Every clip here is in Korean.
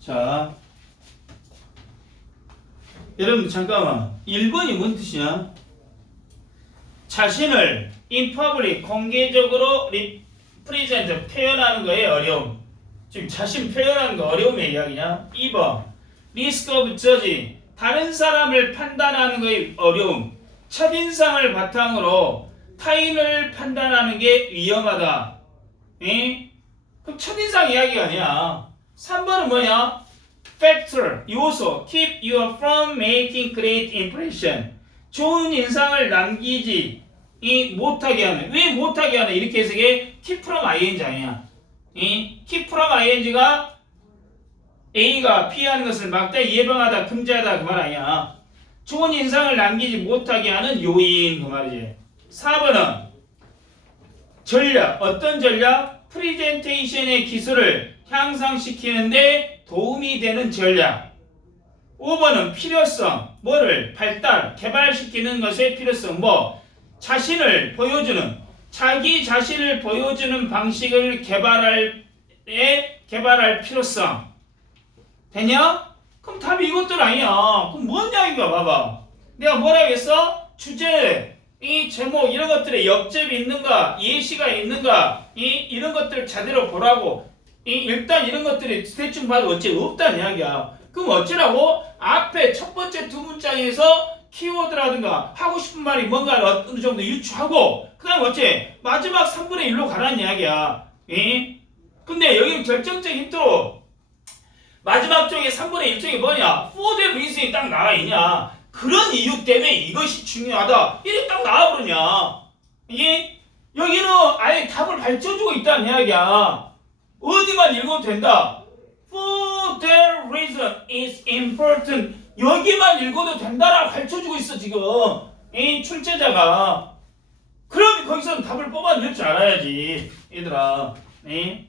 자, 여러분 잠깐만. 1번이 뭔 뜻이야? 자신을 public 공개적으로 리프리젠트 표현하는 거에 어려움. 지금 자신 표현하는 거 어려움의 이야기냐? 2번 리스크 오브 저지 다른 사람을 판단하는 거에 어려움. 첫인상을 바탕으로 타인을 판단하는 게 위험하다. 에? 그럼 첫인상 이야기가 아니야. 3번은 뭐냐? factor, 요소, keep you from making great impression. 좋은 인상을 남기지 이 못하게 하는. 왜 못하게 하는? 이렇게 해석해. keep from ing 아니야. 이 keep from ing가 A가 피하는 것을 막다 예방하다 금지하다 그 말 아니야. 좋은 인상을 남기지 못하게 하는 요인 그 말이지. 4번은 전략 어떤 전략? 프리젠테이션의 기술을 향상시키는데 도움이 되는 전략. 5번은 필요성, 뭐를 발달, 개발시키는 것의 필요성, 뭐 자신을 보여주는 자기 자신을 보여주는 방식을 개발할 에 개발할 필요성 되냐? 그럼 답이 이것들 아니야. 그럼 뭔 이야기가 봐봐. 내가 뭐라고 했어? 주제, 이 제목 이런 것들에 역접이 있는가, 예시가 있는가, 이 이런 것들 제대로 보라고. 이 일단 이런 것들이 대충 봐도 어째 없다는 이야기야. 그럼 어쩌라고? 앞에 첫 번째 두 문장에서 키워드라든가 하고 싶은 말이 뭔가를 어느 정도 유추하고 그 다음 어째 마지막 3분의 1로 가라는 이야기야. 이? 근데 여기 결정적 힌트로 마지막 쪽에 3분의 1쪽이 뭐냐? for the reason이 딱 나와 있냐? 그런 이유 때문에 이것이 중요하다. 이게 딱 나와버리냐? 이게 여기는 아예 답을 밝혀주고 있다는 이야기야. 어디만 읽어도 된다. For that reason is important. 여기만 읽어도 된다라고 가르쳐주고 있어 지금. 이 출제자가. 그럼 거기서 답을 뽑아낼 줄 알아야지, 얘들아. 네?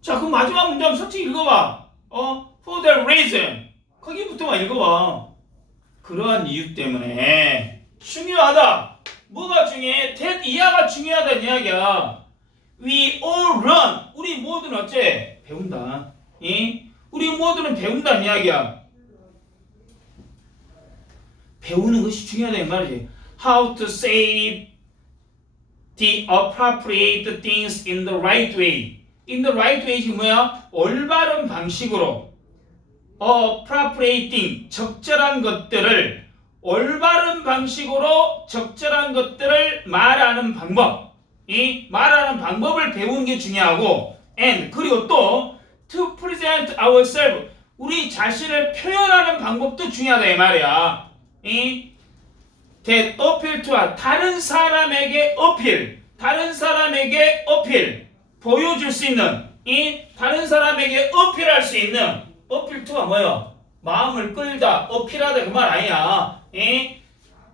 자, 그럼 마지막 문장 솔직히 읽어봐. 어? For that reason. 거기부터만 읽어봐. 그러한 이유 때문에 중요하다. 뭐가 중요해? that 이하가 중요하다는 이야기야. We all run. 우리 모두는 어째? 배운다. 이? 우리 모두는 배운다는 이야기야. 배우는 것이 중요하다는 말이지. How to say the appropriate things in the right way. In the right way 지금 뭐야? 올바른 방식으로 appropriating 적절한 것들을 올바른 방식으로 적절한 것들을 말하는 방법. 이 말하는 방법을 배우는 게 중요하고 and 그리고 또 to present ourselves 우리 자신을 표현하는 방법도 중요하다 이 말이야. 이 that appeal to와 다른 사람에게 어필, 다른 사람에게 어필 보여줄 수 있는 이 다른 사람에게 어필할 수 있는 어필 to가 뭐야? 마음을 끌다, 어필하다 그 말 아니야. 이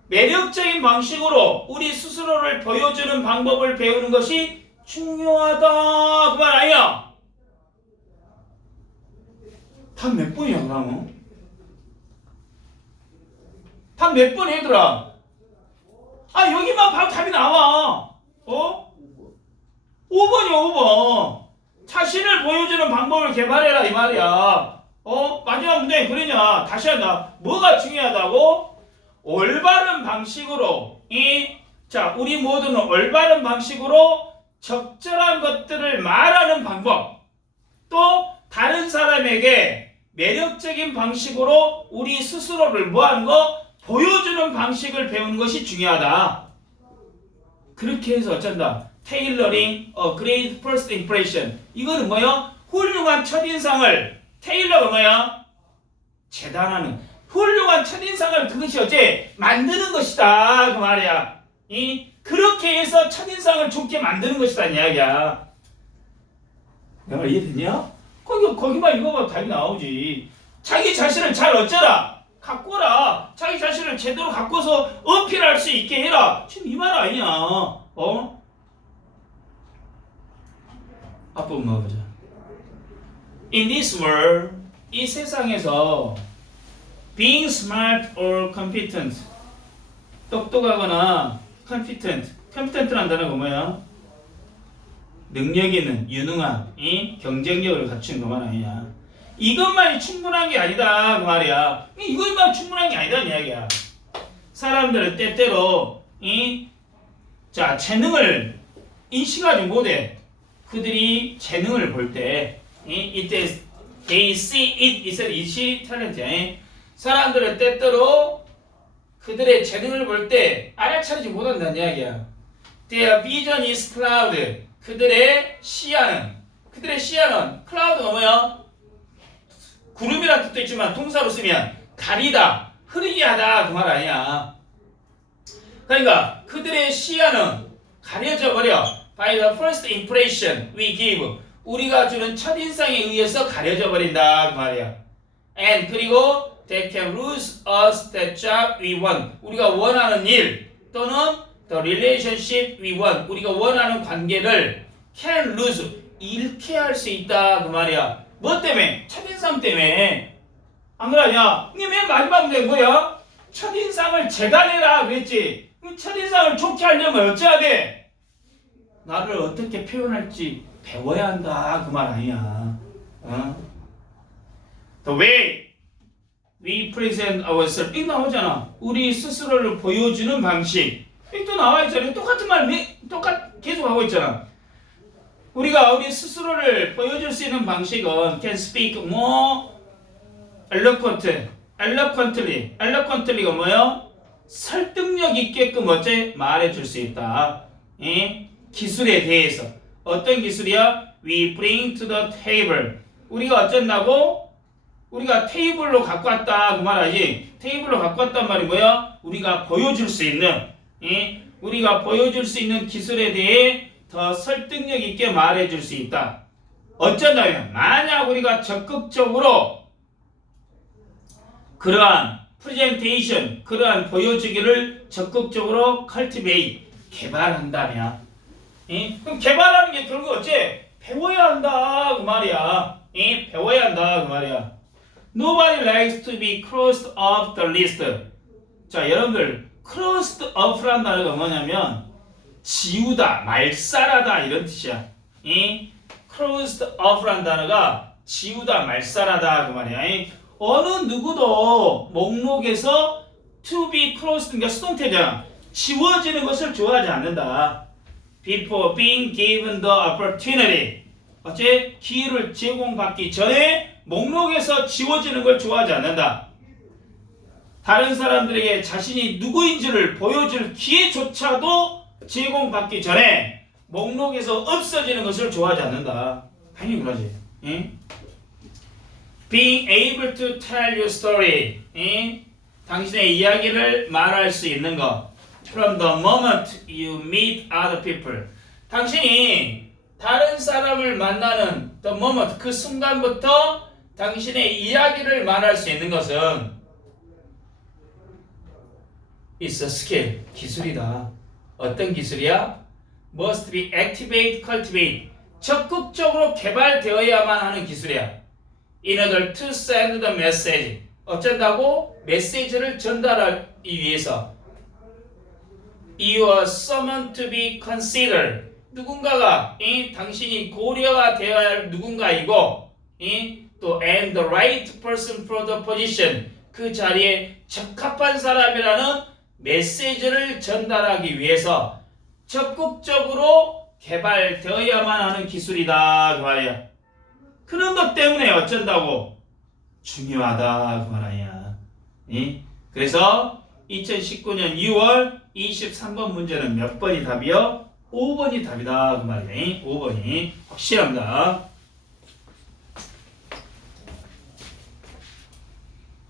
매력적인 방식으로 우리 스스로를 보여주는 방법을 배우는 것이 중요하다 그 말 아니야. 답몇 번이야 그러면? 답몇번 얘들아? 아 여기만 바로 답이 나와. 어? 5번이야 5번. 자신을 보여주는 방법을 개발해라 이 말이야. 어? 마지막 문제 그러냐? 다시 한다. 뭐가 중요하다고? 올바른 방식으로 이 자, 우리 모두는 올바른 방식으로 적절한 것들을 말하는 방법. 또 다른 사람에게 매력적인 방식으로 우리 스스로를 뭐 하는 거? 보여주는 방식을 배우는 것이 중요하다. 그렇게 해서 어쩐다. 테일러링, 어, great first impression. 이거는 뭐야? 훌륭한 첫인상을 테일러가 뭐야? 재단하는 훌륭한 첫인상을 그것이 어째 만드는 것이다 그 말이야. 이 그렇게 해서 첫인상을 좋게 만드는 것이다 이 이야기야. 내가 이해됐냐? 거기 거기만 읽어봐 답이 나오지. 자기 자신을 잘 어쩌라. 가꿔라. 자기 자신을 제대로 가꿔서 어필할 수 있게 해라. 지금 이 말 아니야. 어? 앞부분 넣어보자. In this world, 이 세상에서 being smart or competent, 똑똑하거나 competent, competent란 단어가 뭐야? 능력 있는 유능한 이 경쟁력을 갖춘 것만 아니냐. 이것만이 충분한 게 아니다 그 말이야. 이것만 충분한 게 아니다는 이야기야. 사람들은 때때로 이자 재능을 인식하지 못해. 그들이 재능을 볼 때 이때 they see it a easy talent. 사람들은 때때로 그들의 재능을 볼 때 알아차리지 못한다는 이야기야. Their vision is cloud. 그들의 시야는 그들의 시야는 cloud가 뭐야? 구름이란 뜻도 있지만 동사로 쓰면 가리다, 흐리게 하다 그 말 아니야. 그러니까 그들의 시야는 가려져 버려. By the first impression we give. 우리가 주는 첫인상에 의해서 가려져 버린다 그 말이야. And 그리고 they can lose us the job we want. 우리가 원하는 일 또는 the relationship we want. 우리가 원하는 관계를 can lose 잃게 할 수 있다 그 말이야. 뭐 때문에? 첫인상 때문에. 안 그러냐? 이게 맨 마지막 문제 뭐야? 첫인상을 재단해라 그랬지. 그럼 첫인상을 좋게 하려면 어찌해야 돼? 나를 어떻게 표현할지 배워야 한다 그 말 아니야. 어? The way we present ourselves 이 나오잖아. 우리 스스로를 보여주는 방식. 이또 나와 있잖아. 똑같은 말 매- 똑같 계속 하고 있잖아. 우리가 우리 스스로를 보여줄 수 있는 방식은 can speak more eloquent, eloquently, eloquently가 뭐요? 설득력 있게끔 어째 말해줄 수 있다. 예? 기술에 대해서 어떤 기술이야? We bring to the table. 우리가 어쩐다고? 우리가 테이블로 갖고 왔다 그 말하지. 테이블로 갖고 왔단 말이 뭐야? 우리가 보여줄 수 있는, 예? 우리가 보여줄 수 있는 기술에 대해 더 설득력 있게 말해줄 수 있다. 어쩐다면 만약 우리가 적극적으로 그러한 프레젠테이션, 그러한 보여주기를 적극적으로 cultivate, 개발한다면 예? 그럼 개발하는 게 결국 어째? 배워야 한다 그 말이야. 예? 배워야 한다 그 말이야. Nobody likes to be crossed off the list. 자, 여러분들 crossed off란 단어가 뭐냐면 지우다, 말살하다 이런 뜻이야. 이 crossed off란 단어가 지우다, 말살하다 그 말이야. 이 어느 누구도 목록에서 to be crossed 그러니까 수동태잖아. 지워지는 것을 좋아하지 않는다. Before being given the opportunity. 어째 기회를 제공받기 전에 목록에서 지워지는 걸 좋아하지 않는다. 다른 사람들에게 자신이 누구인지를 보여줄 기회조차도 제공받기 전에 목록에서 없어지는 것을 좋아하지 않는다. 당연히 그러지. 응? Being able to tell your story. 응? 당신의 이야기를 말할 수 있는 것. From the moment you meet other people. 당신이 다른 사람을 만나는 the moment 그 순간부터 당신의 이야기를 말할 수 있는 것은 is a skill 기술이다. 어떤 기술이야? Must be activate, cultivate. 적극적으로 개발되어야만 하는 기술이야. In order to send the message. 어쩐다고? 메시지를 전달하기 위해서. You are summoned to be considered. 누군가가 이 당신이 고려가 되어야 할 누군가이고 이또 and the right person for the position 그 자리에 적합한 사람이라는 메시지를 전달하기 위해서 적극적으로 개발되어야만 하는 기술이다 그 말이야. 그런 것 때문에 어쩐다고 중요하다 그말 아니야. 이? 그래서 2019년 6월 23번 문제는 몇 번이 답이요? 5번이 답이다 그 말이야. 5번이 확실합니다.